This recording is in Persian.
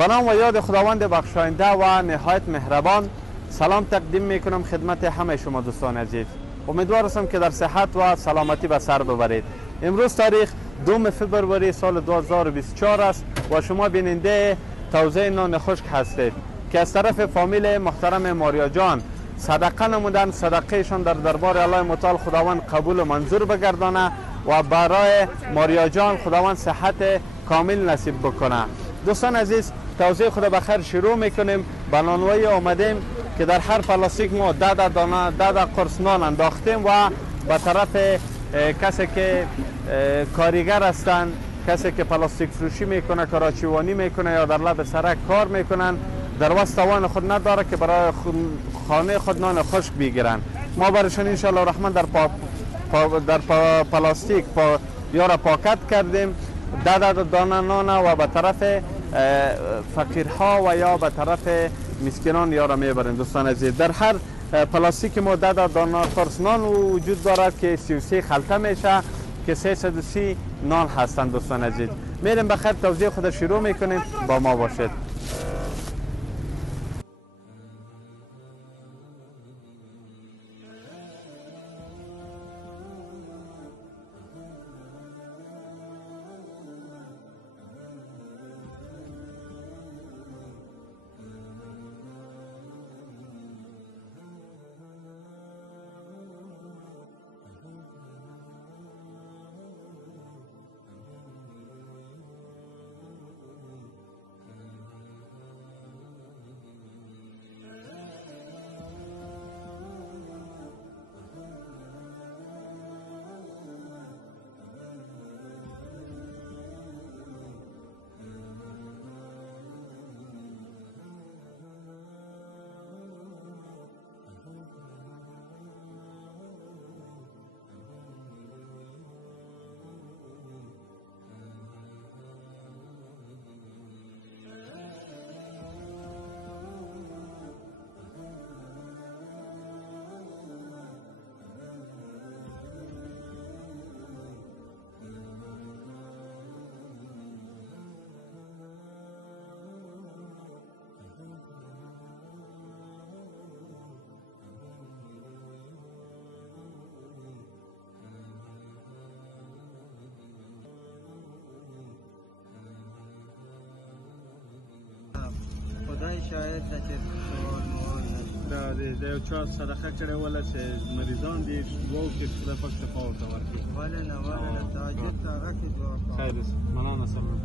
به نام و یاد خداوند بخشاینده و نهایت مهربان سلام تقدیم میکنم خدمت همه شما دوستان عزیز. امیدوار هستم که در صحت و سلامتی به سر ببرید. امروز تاریخ 2 فوریه سال 2024 است و شما بیننده توزیع نان خشک هستید که از طرف فامیل محترم ماریا جان صدقه نمودن. صدقهشان در دربار الله متعال خداوند قبول و منظور بگردانه و برای ماریا جان خداوند صحت کامل نصیب بکنه. دوستان عزیز، توزیع خدا بخیر شروع میکنیم. به نانوایی آمدیم که در هر پلاستیک ما 10 دانه 10 قرص نان انداختیم و به طرف کسی که کارگر هستند، کسی که پلاستیک فروشی میکنه، کراچیوانی میکنه یا در لب سرک کار میکنن، در وسط توان خود نداره که برای خانه خود نان خشک بگیرن. ما برشان ان شاء الله الرحمن در پلاستیک یا را پاکت کردیم 10 دانه نان و به طرف فقیرها و یا به طرف مسکینان یا را میبریم. دوستان عزیز، در هر پلاستیک ما 10 دانه قرص نان وجود دارد که 33 خلطه میشه که 330 نان هستند. دوستان عزیز، میریم بخیر توزیع خود شروع میکنیم، با ما باشید. خدای شاید ده چې سوال موال نشي د یو چا صدقه کړې وله چې مریضان دي دعا وکړي خدای پاک شفا ورته ورکړي. ولې نه تهجد ته هغه کې دعا کوه. خیر است، مننه. سلام